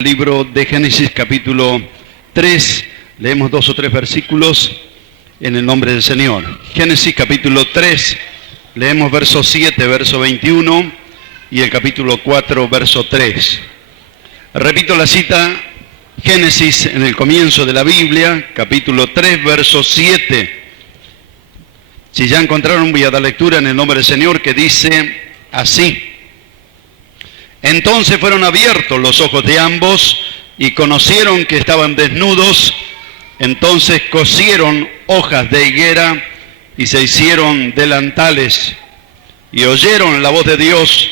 Libro de Génesis capítulo 3, leemos 2 o 3 versículos en el nombre del Señor. Génesis capítulo 3, leemos verso 7, verso 21 y el capítulo 4, verso 3. Repito la cita, Génesis en el comienzo de la Biblia, capítulo 3, verso 7. Si ya encontraron, voy a dar lectura en el nombre del Señor, que dice así: Entonces fueron abiertos los ojos de ambos y conocieron que estaban desnudos. Entonces cosieron hojas de higuera y se hicieron delantales. Y oyeron la voz de Dios,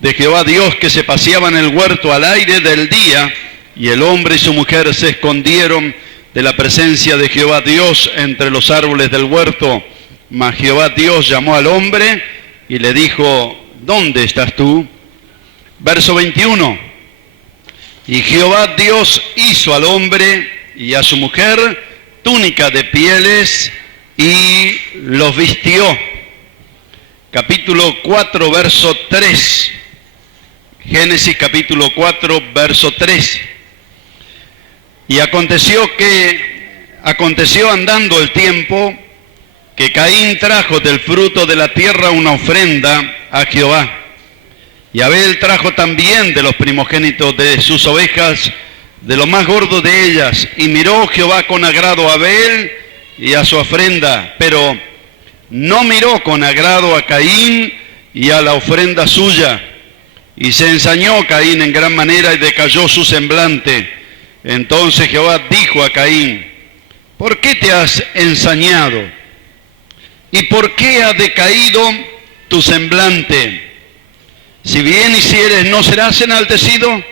de Jehová Dios, que se paseaba en el huerto al aire del día. Y el hombre y su mujer se escondieron de la presencia de Jehová Dios entre los árboles del huerto. Mas Jehová Dios llamó al hombre y le dijo: ¿Dónde estás tú? Verso 21. Y Jehová Dios hizo al hombre y a su mujer túnica de pieles y los vistió. Capítulo 4, verso 3. Génesis capítulo 4, verso 3. Y aconteció andando el tiempo que Caín trajo del fruto de la tierra una ofrenda a Jehová. Y Abel trajo también de los primogénitos de sus ovejas, de lo más gordo de ellas. Y miró Jehová con agrado a Abel y a su ofrenda, pero no miró con agrado a Caín y a la ofrenda suya. Y se ensañó Caín en gran manera y decayó su semblante. Entonces Jehová dijo a Caín: ¿por qué te has ensañado? ¿Y por qué ha decaído tu semblante? Si bien hicieres, ¿no serás enaltecido?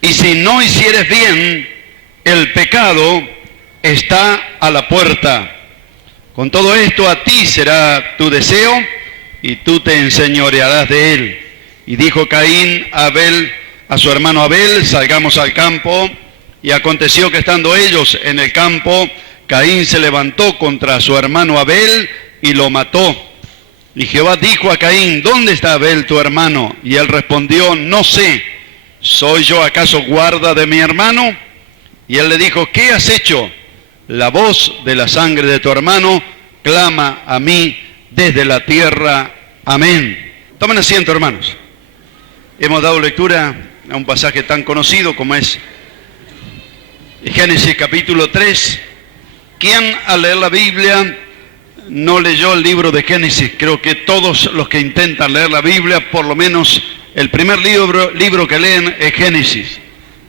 Y si no hicieres bien, el pecado está a la puerta. Con todo esto a ti será tu deseo, y tú te enseñorearás de él. Y dijo Caín a su hermano Abel: salgamos al campo. Y aconteció que estando ellos en el campo, Caín se levantó contra su hermano Abel y lo mató. Y Jehová dijo a Caín: ¿dónde está Abel tu hermano? Y él respondió: no sé, ¿soy yo acaso guarda de mi hermano? Y él le dijo: ¿qué has hecho? La voz de la sangre de tu hermano clama a mí desde la tierra. Amén. Tomen asiento, hermanos. Hemos dado lectura a un pasaje tan conocido como es Génesis capítulo 3. ¿Quién al leer la Biblia no leyó el libro de Génesis? Creo que todos los que intentan leer la Biblia, por lo menos el primer libro que leen es Génesis.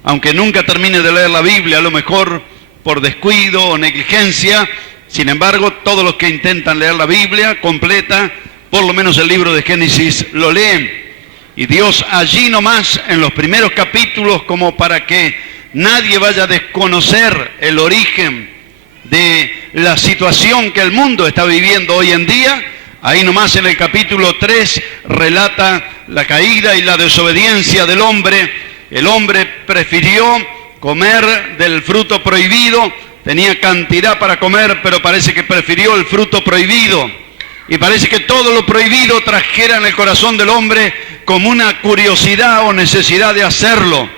Aunque nunca termine de leer la Biblia, a lo mejor por descuido o negligencia, sin embargo, todos los que intentan leer la Biblia completa, por lo menos el libro de Génesis lo leen. Y Dios allí nomás, en los primeros capítulos, como para que nadie vaya a desconocer el origen de la situación que el mundo está viviendo hoy en día, ahí nomás en el capítulo 3 relata la caída y la desobediencia del hombre. El hombre prefirió comer del fruto prohibido, tenía cantidad para comer, pero parece que prefirió el fruto prohibido. Y parece que todo lo prohibido trajera en el corazón del hombre como una curiosidad o necesidad de hacerlo.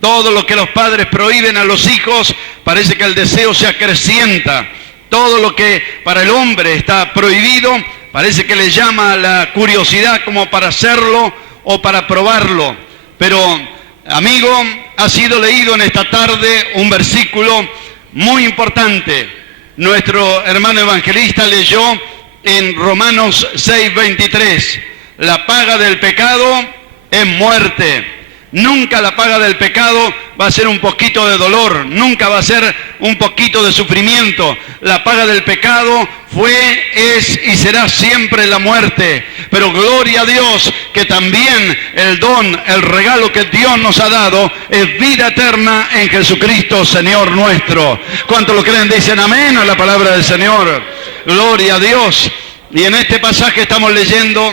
Todo lo que los padres prohíben a los hijos, parece que el deseo se acrecienta. Todo lo que para el hombre está prohibido, parece que le llama la curiosidad como para hacerlo o para probarlo. Pero, amigo, ha sido leído en esta tarde un versículo muy importante. Nuestro hermano evangelista leyó en Romanos 6:23. La paga del pecado es muerte. Nunca la paga del pecado va a ser un poquito de dolor, nunca va a ser un poquito de sufrimiento. La paga del pecado fue, es y será siempre la muerte. Pero gloria a Dios que también el don, el regalo que Dios nos ha dado es vida eterna en Jesucristo, Señor nuestro. ¿Cuántos lo creen? Dicen amén a la palabra del Señor. Gloria a Dios. Y en este pasaje estamos leyendo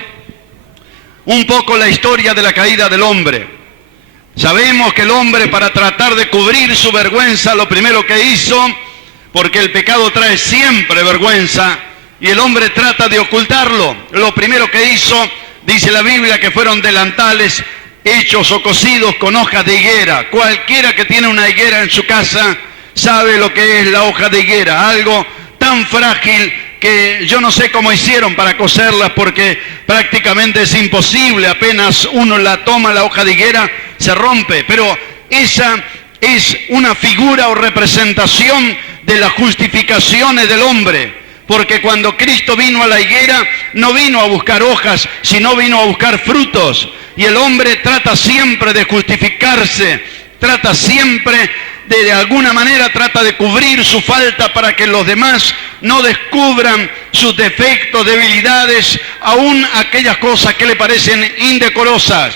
un poco la historia de la caída del hombre. Sabemos que el hombre, para tratar de cubrir su vergüenza, lo primero que hizo, porque el pecado trae siempre vergüenza, y el hombre trata de ocultarlo. Lo primero que hizo, dice la Biblia, que fueron delantales hechos o cocidos con hojas de higuera. Cualquiera que tiene una higuera en su casa sabe lo que es la hoja de higuera, algo tan frágil que yo no sé cómo hicieron para cocerla, porque prácticamente es imposible. Apenas uno la toma, la hoja de higuera se rompe. Pero esa es una figura o representación de las justificaciones del hombre, porque cuando Cristo vino a la higuera no vino a buscar hojas, sino vino a buscar frutos. Y el hombre trata siempre de justificarse, trata siempre de alguna manera trata de cubrir su falta para que los demás no descubran sus defectos, debilidades, aún aquellas cosas que le parecen indecorosas.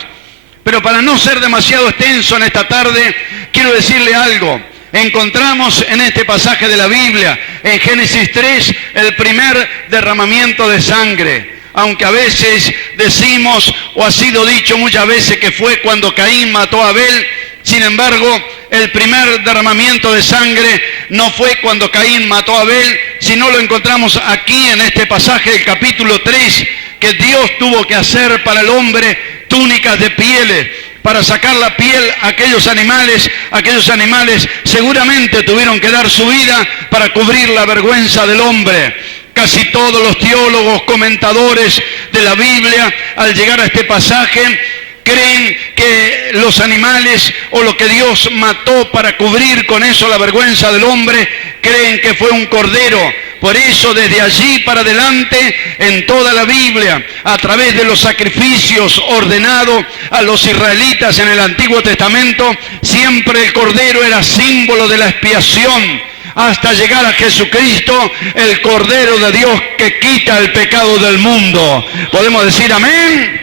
Pero para no ser demasiado extenso en esta tarde, quiero decirle algo. Encontramos en este pasaje de la Biblia, en Génesis 3, el primer derramamiento de sangre. Aunque a veces decimos, o ha sido dicho muchas veces, que fue cuando Caín mató a Abel, sin embargo, el primer derramamiento de sangre no fue cuando Caín mató a Abel, sino lo encontramos aquí en este pasaje del capítulo 3, que Dios tuvo que hacer para el hombre túnicas de pieles, para sacar la piel a aquellos animales seguramente tuvieron que dar su vida para cubrir la vergüenza del hombre. Casi todos los teólogos, comentadores de la Biblia, al llegar a este pasaje, creen que los animales o lo que Dios mató para cubrir con eso la vergüenza del hombre, creen que fue un cordero. Por eso desde allí para adelante en toda la Biblia, a través de los sacrificios ordenados a los israelitas en el Antiguo Testamento, siempre el cordero era símbolo de la expiación, hasta llegar a Jesucristo, el Cordero de Dios que quita el pecado del mundo. ¿Podemos decir amén?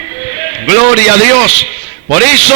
Gloria a Dios. Por eso,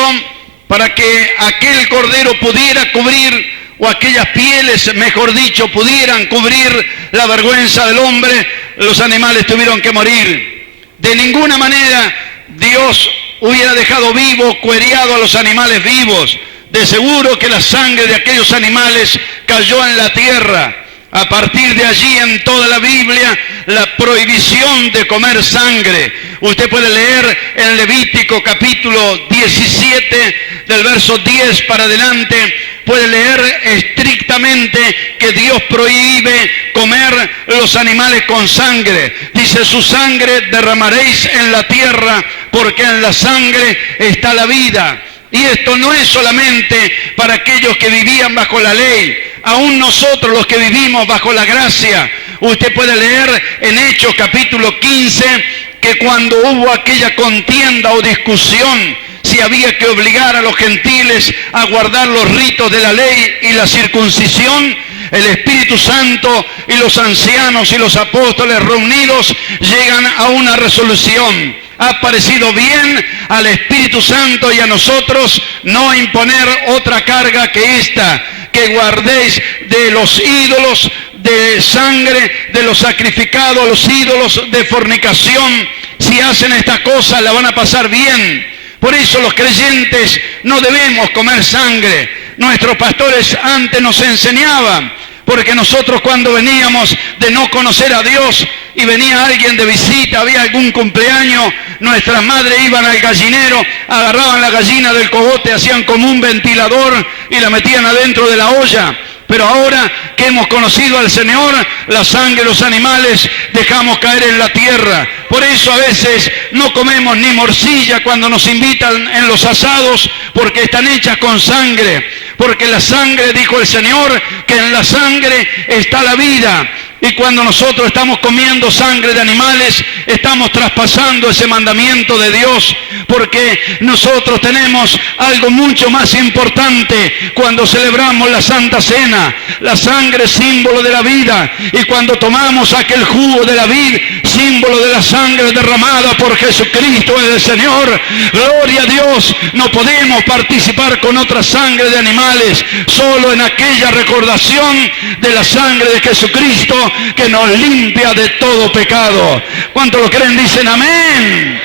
para que aquel cordero pudiera cubrir, o aquellas pieles, mejor dicho, pudieran cubrir la vergüenza del hombre, los animales tuvieron que morir. De ninguna manera Dios hubiera dejado vivo, cuereado a los animales vivos. De seguro que la sangre de aquellos animales cayó en la tierra. A partir de allí en toda la Biblia, la prohibición de comer sangre. Usted puede leer en Levítico capítulo 17, del verso 10 para adelante, puede leer estrictamente que Dios prohíbe comer los animales con sangre. Dice, su sangre derramaréis en la tierra, porque en la sangre está la vida. Y esto no es solamente para aquellos que vivían bajo la ley, aún nosotros los que vivimos bajo la gracia. Usted puede leer en Hechos capítulo 15 que cuando hubo aquella contienda o discusión, si había que obligar a los gentiles a guardar los ritos de la ley y la circuncisión, el Espíritu Santo y los ancianos y los apóstoles reunidos llegan a una resolución. Ha parecido bien al Espíritu Santo y a nosotros no imponer otra carga que esta, que guardéis de los ídolos de sangre, de los sacrificados a los ídolos de fornicación. Si hacen estas cosas la van a pasar bien. Por eso los creyentes no debemos comer sangre. Nuestros pastores antes nos enseñaban, porque nosotros cuando veníamos de no conocer a Dios y venía alguien de visita, había algún cumpleaños, nuestras madres iban al gallinero, agarraban la gallina del cogote, hacían como un ventilador y la metían adentro de la olla. Pero ahora que hemos conocido al Señor, la sangre de los animales dejamos caer en la tierra. Por eso a veces no comemos ni morcilla cuando nos invitan en los asados, porque están hechas con sangre. Porque la sangre, dijo el Señor, que en la sangre está la vida. Y cuando nosotros estamos comiendo sangre de animales, estamos traspasando ese mandamiento de Dios, porque nosotros tenemos algo mucho más importante cuando celebramos la Santa Cena. La sangre es símbolo de la vida, y cuando tomamos aquel jugo de la vid, símbolo de la sangre derramada por Jesucristo el Señor, gloria a Dios, no podemos participar con otra sangre de animales, solo en aquella recordación de la sangre de Jesucristo, que nos limpia de todo pecado. ¿Cuántos lo creen? Dicen amén.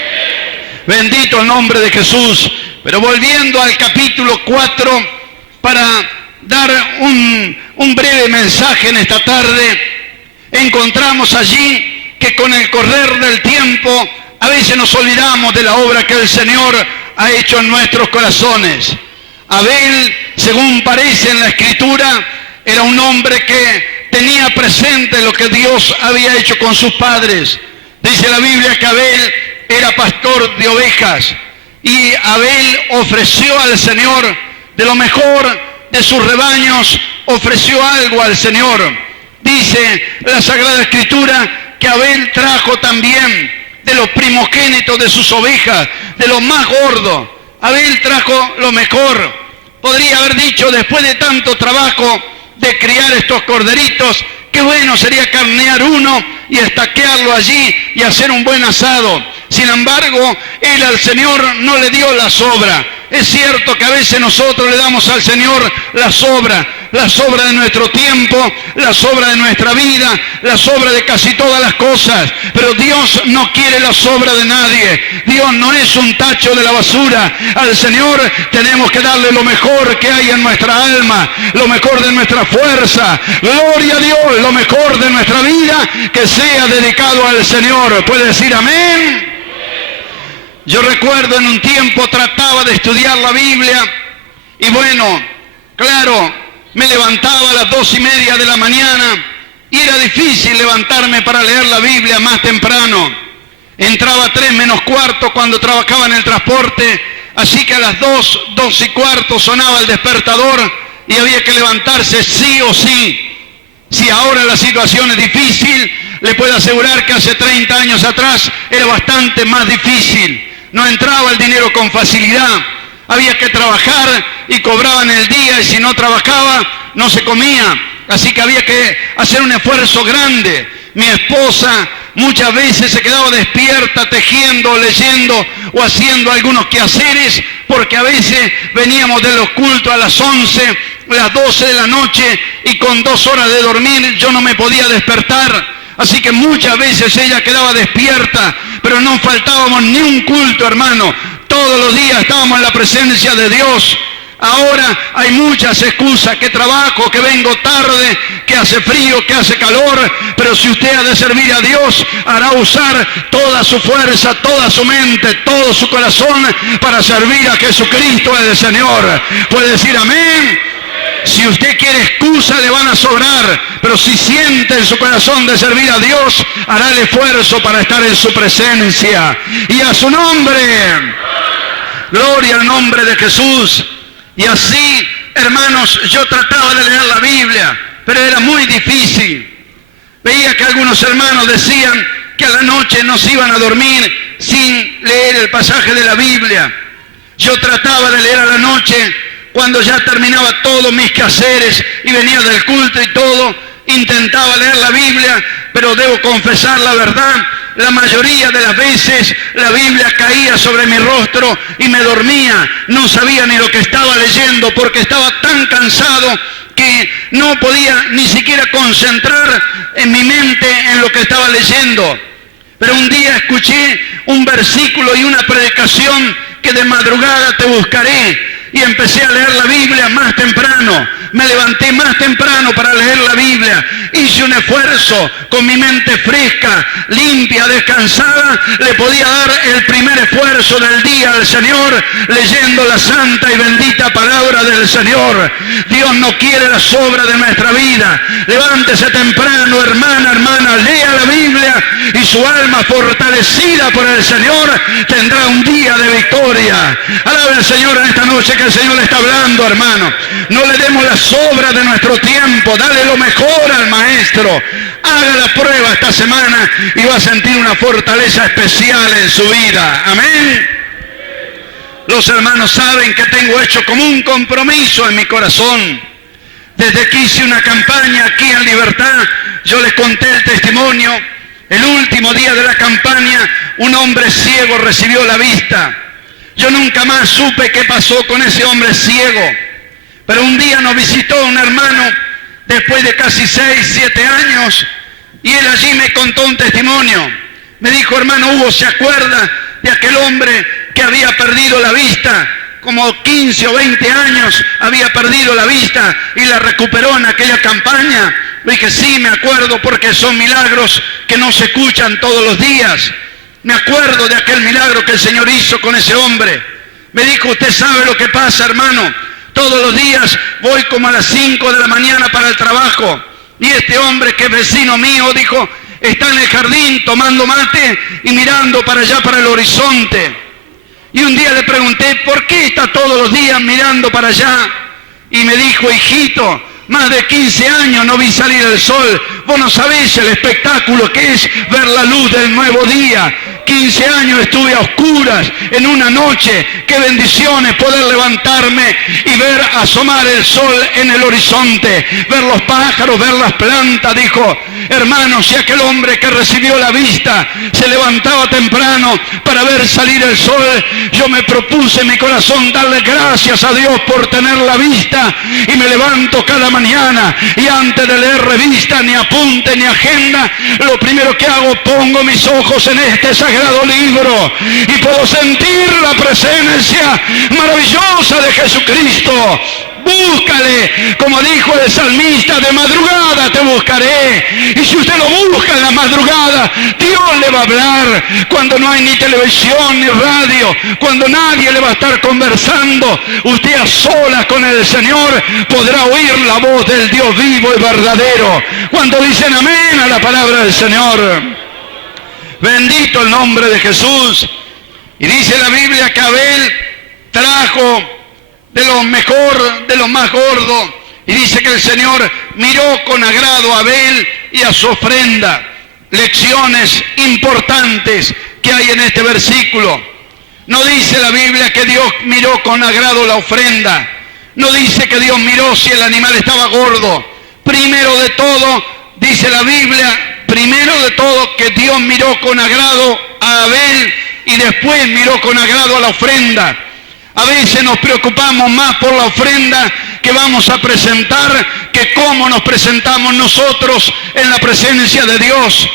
Bendito el nombre de Jesús. Pero volviendo al capítulo 4, para dar un breve mensaje en esta tarde, encontramos allí que con el correr del tiempo a veces nos olvidamos de la obra que el Señor ha hecho en nuestros corazones. Abel, según parece en la Escritura, era un hombre que tenía presente lo que Dios había hecho con sus padres. Dice la Biblia que Abel era pastor de ovejas y Abel ofreció al Señor de lo mejor de sus rebaños, ofreció algo al Señor. Dice la Sagrada Escritura que Abel trajo también de los primogénitos de sus ovejas, de lo más gordo. Abel trajo lo mejor. Podría haber dicho, después de tanto trabajo de criar estos corderitos, qué bueno sería carnear uno y estaquearlo allí y hacer un buen asado. Sin embargo, él al Señor no le dio la sobra. Es cierto que a veces nosotros le damos al Señor la sobra de nuestro tiempo, la sobra de nuestra vida, la sobra de casi todas las cosas. Pero Dios no quiere la sobra de nadie. Dios no es un tacho de la basura. Al Señor tenemos que darle lo mejor que hay en nuestra alma, lo mejor de nuestra fuerza. Gloria a Dios, lo mejor de nuestra vida que sea dedicado al Señor. ¿Puede decir amén? Yo recuerdo en un tiempo trataba de estudiar la Biblia y bueno, claro, me levantaba a las 2:30 de la mañana y era difícil levantarme para leer la Biblia más temprano. Entraba a 3 menos cuarto cuando trabajaba en el transporte, así que a las 2:15 sonaba el despertador y había que levantarse sí o sí. Si ahora la situación es difícil, le puedo asegurar que hace 30 años atrás era bastante más difícil. No entraba el dinero con facilidad, había que trabajar y cobraban el día y si no trabajaba no se comía, así que había que hacer un esfuerzo grande. Mi esposa muchas veces se quedaba despierta tejiendo, leyendo o haciendo algunos quehaceres, porque a veces veníamos de los cultos a las 11, las 12 de la noche y con 2 horas de dormir yo no me podía despertar. Así que muchas veces ella quedaba despierta, pero no faltábamos ni un culto, hermano. Todos los días estábamos en la presencia de Dios. Ahora hay muchas excusas, que trabajo, que vengo tarde, que hace frío, que hace calor, pero si usted ha de servir a Dios, hará usar toda su fuerza, toda su mente, todo su corazón para servir a Jesucristo el Señor. ¿Puede decir amén? Si usted quiere excusa, le van a sobrar, pero si siente en su corazón de servir a Dios, hará el esfuerzo para estar en su presencia. Y a su nombre, gloria al nombre de Jesús. Y así, hermanos, yo trataba de leer la Biblia, pero era muy difícil. Veía que algunos hermanos decían que a la noche no se iban a dormir sin leer el pasaje de la Biblia. Yo trataba de leer a la noche cuando ya terminaba todos mis quehaceres y venía del culto y todo, intentaba leer la Biblia, pero debo confesar la verdad, la mayoría de las veces la Biblia caía sobre mi rostro y me dormía, no sabía ni lo que estaba leyendo porque estaba tan cansado que no podía ni siquiera concentrar en mi mente en lo que estaba leyendo. Pero un día escuché un versículo y una predicación que de madrugada te buscaré. Y empecé a leer la Biblia más temprano. Me levanté más temprano para leer la Biblia. Hice un esfuerzo con mi mente fresca, limpia, descansada. Le podía dar el primer esfuerzo del día al Señor, leyendo la santa y bendita palabra del Señor. Dios no quiere la sobra de nuestra vida. Levántese temprano, hermana, lea la Biblia y su alma fortalecida por el Señor tendrá un día de victoria. Alabe al Señor en esta noche que el Señor le está hablando, hermano. No le demos la sobra de nuestro tiempo, dale lo mejor al Maestro. Haga la prueba esta semana y va a sentir una fortaleza especial en su vida. Amén. Los hermanos saben que tengo hecho como un compromiso en mi corazón. Desde que hice una campaña aquí en Libertad, yo les conté el testimonio. El último día de la campaña, un hombre ciego recibió la vista. Yo nunca más supe qué pasó con ese hombre ciego. Pero un día nos visitó un hermano después de casi 6, 7 años y él allí me contó un testimonio. Me dijo, hermano Hugo, ¿se acuerda de aquel hombre que había perdido la vista? Como 15 o 20 años había perdido la vista y la recuperó en aquella campaña. Le dije, sí, me acuerdo porque son milagros que no se escuchan todos los días. Me acuerdo de aquel milagro que el Señor hizo con ese hombre. Me dijo, usted sabe lo que pasa, hermano. Todos los días voy como a las 5 de la mañana para el trabajo. Y este hombre que es vecino mío, dijo, está en el jardín tomando mate y mirando para allá, para el horizonte. Y un día le pregunté, ¿por qué está todos los días mirando para allá? Y me dijo, hijito, más de 15 años no vi salir el sol. Vos no sabés el espectáculo que es ver la luz del nuevo día. 15 años estuve a oscuras en una noche. Qué bendiciones poder levantarme y ver asomar el sol en el horizonte, ver los pájaros, ver las plantas. Dijo, hermano, si aquel hombre que recibió la vista se levantaba temprano para ver salir el sol, yo me propuse en mi corazón darle gracias a Dios por tener la vista, y me levanto cada mañana y antes de leer revista, ni apunte, ni agenda, lo primero que hago, pongo mis ojos en este sagrado libro y puedo sentir la presencia maravillosa de Jesucristo. Búscale, como dijo el salmista, de madrugada te buscaré. Y si usted lo busca en la madrugada, Dios le va a hablar. Cuando no hay ni televisión ni radio, cuando nadie le va a estar conversando, usted a solas con el Señor podrá oír la voz del Dios vivo y verdadero. Cuando dicen amén a la palabra del Señor, bendito el nombre de Jesús. Y dice la Biblia que Abel trajo de lo mejor, de lo más gordo. Y dice que el Señor miró con agrado a Abel y a su ofrenda. Lecciones importantes que hay en este versículo. No dice la Biblia que Dios miró con agrado la ofrenda. No dice que Dios miró si el animal estaba gordo. Primero de todo, dice la Biblia, primero de todo que Dios miró con agrado a Abel y después miró con agrado a la ofrenda. A veces nos preocupamos más por la ofrenda que vamos a presentar que cómo nos presentamos nosotros en la presencia de Dios.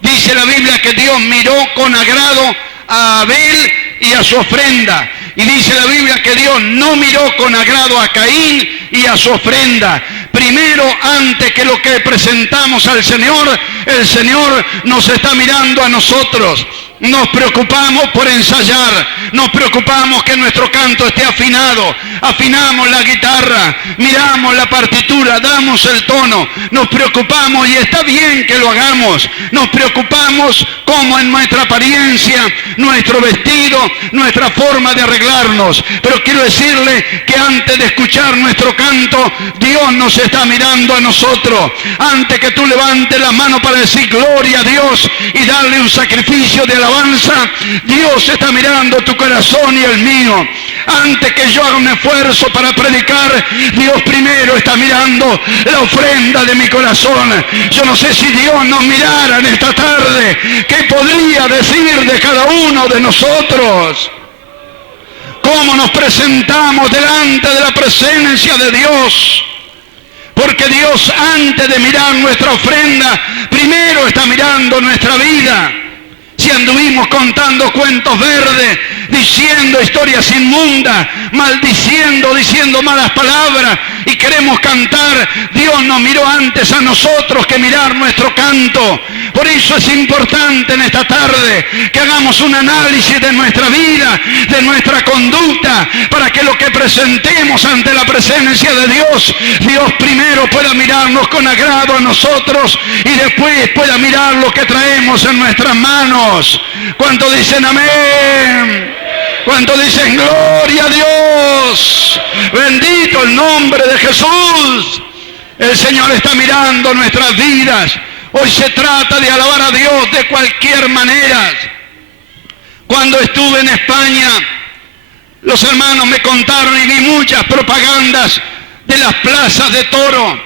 Dice la Biblia que Dios miró con agrado a Abel y a su ofrenda. Y dice la Biblia que Dios no miró con agrado a Caín y a su ofrenda. Primero, antes que lo que presentamos al Señor, el Señor nos está mirando a nosotros. Nos preocupamos por ensayar, nos preocupamos que nuestro canto esté afinado, afinamos la guitarra, miramos la partitura, damos el tono, nos preocupamos y está bien que lo hagamos, nos preocupamos como en nuestra apariencia, nuestro vestido, nuestra forma de arreglarnos, pero quiero decirle que antes de escuchar nuestro canto, Dios nos está mirando a nosotros. Antes que tú levantes la mano para decir gloria a Dios y darle un sacrificio de alabanza, Dios está mirando tu corazón y el mío. Antes que yo haga un esfuerzo para predicar, Dios primero está mirando la ofrenda de mi corazón. Yo no sé si Dios nos mirara en esta tarde, ¿qué podría decir de cada uno de nosotros? ¿Cómo nos presentamos delante de la presencia de Dios? Porque Dios, antes de mirar nuestra ofrenda, primero está mirando nuestra vida. Si anduvimos contando cuentos verdes, diciendo historias inmundas, maldiciendo, diciendo malas palabras, y queremos cantar, Dios nos miró antes a nosotros que mirar nuestro canto. Por eso es importante en esta tarde que hagamos un análisis de nuestra vida, de nuestra conducta, para que lo que presentemos ante la presencia de Dios, Dios primero pueda mirarnos con agrado a nosotros y después pueda mirar lo que traemos en nuestras manos. ¿Cuántos dicen amén? ¿Cuántos dicen gloria a Dios? Bendito el nombre de Jesús. El Señor está mirando nuestras vidas. Hoy se trata de alabar a Dios de cualquier manera. Cuando estuve en España, los hermanos me contaron y vi muchas propagandas de las plazas de toro.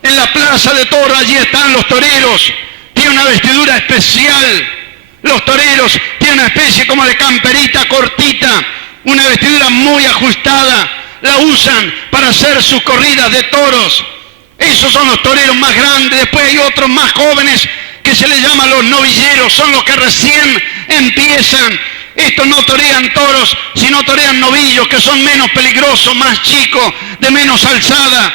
En la plaza de toro allí están los toreros. Tiene una vestidura especial. Los toreros tienen una especie como de camperita cortita, una vestidura muy ajustada. La usan para hacer sus corridas de toros. Esos son los toreros más grandes. Después hay otros más jóvenes que se les llama los novilleros. Son los que recién empiezan. Estos no torean toros, sino torean novillos, que son menos peligrosos, más chicos, de menos alzada.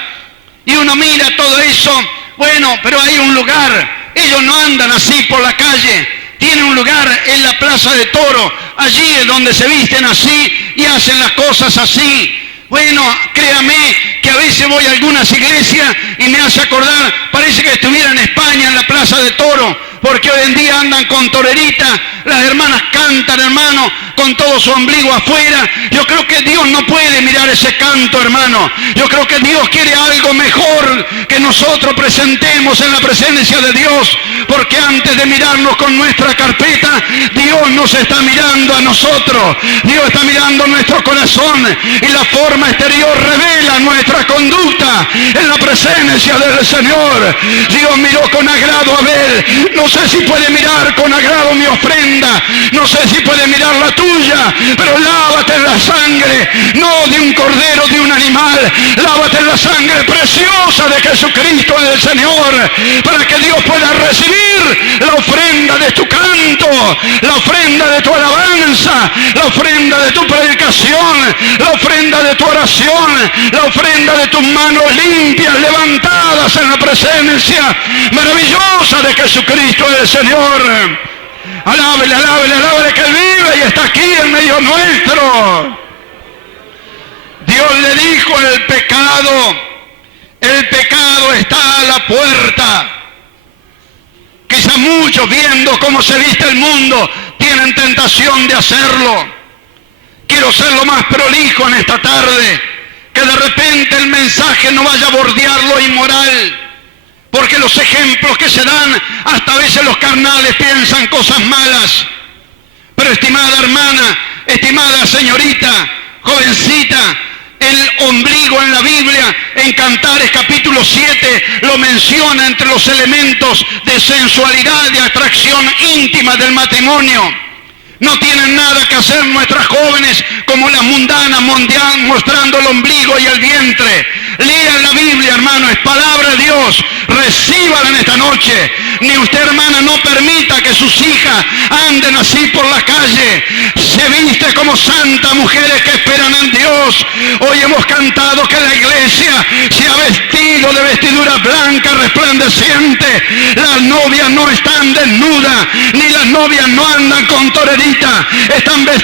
Y uno mira todo eso. Bueno, pero hay un lugar. Ellos no andan así por la calle. tiene un lugar en la Plaza de Toro. Allí es donde se visten así y hacen las cosas así. Bueno, créame que a veces voy a algunas iglesias y me hace acordar, parece que estuviera en España, en la Plaza de Toro, porque hoy en día andan con torerita, las hermanas cantan, hermano, con todo su ombligo afuera. Yo creo que Dios no puede mirar ese canto, hermano. Yo creo que Dios quiere algo mejor que nosotros presentemos en la presencia de Dios, porque antes de mirarnos con nuestra carpeta, Dios nos está mirando a nosotros. Dios está mirando nuestro corazón y la forma exterior revela nuestra conducta en la presencia del Señor. Dios miró con agrado a Abel. No sé si puede mirar con agrado mi ofrenda, no sé si puede mirar la tuya, pero lávate en la sangre, no de un cordero, de un animal, lávate en la sangre preciosa de Jesucristo el Señor, para que Dios pueda recibir la ofrenda de tu canto, la ofrenda de tu alabanza, la ofrenda de tu predicación, la ofrenda de tu oración, la ofrenda de tus manos limpias, levantadas en la presencia maravillosa de Jesucristo el Señor. Alábele, alábele, alábele, que Él vive y está aquí en medio nuestro. Dios le dijo: el pecado está a la puerta. Quizá muchos, viendo cómo se viste el mundo, tienen tentación de hacerlo. Quiero ser lo más prolijo en esta tarde, que de repente el mensaje no vaya a bordear lo inmoral, porque los ejemplos que se dan, hasta a veces los carnales piensan cosas malas. Pero estimada hermana, estimada señorita, jovencita, el ombligo en la Biblia, en Cantares capítulo 7, lo menciona entre los elementos de sensualidad, de atracción íntima del matrimonio. No tienen nada que hacer nuestras jóvenes como las mundanas mostrando el ombligo y el vientre. Lean la Biblia, hermano, es palabra de Dios. Recíbala en esta noche. Ni usted, hermana, no permita que sus hijas anden así por la calle. Se viste como santas mujeres que esperan en Dios. Hoy hemos cantado que la iglesia se ha vestido de vestidura blanca resplandeciente. Las novias no están desnudas, ni las novias no andan con torerita. Están vestidas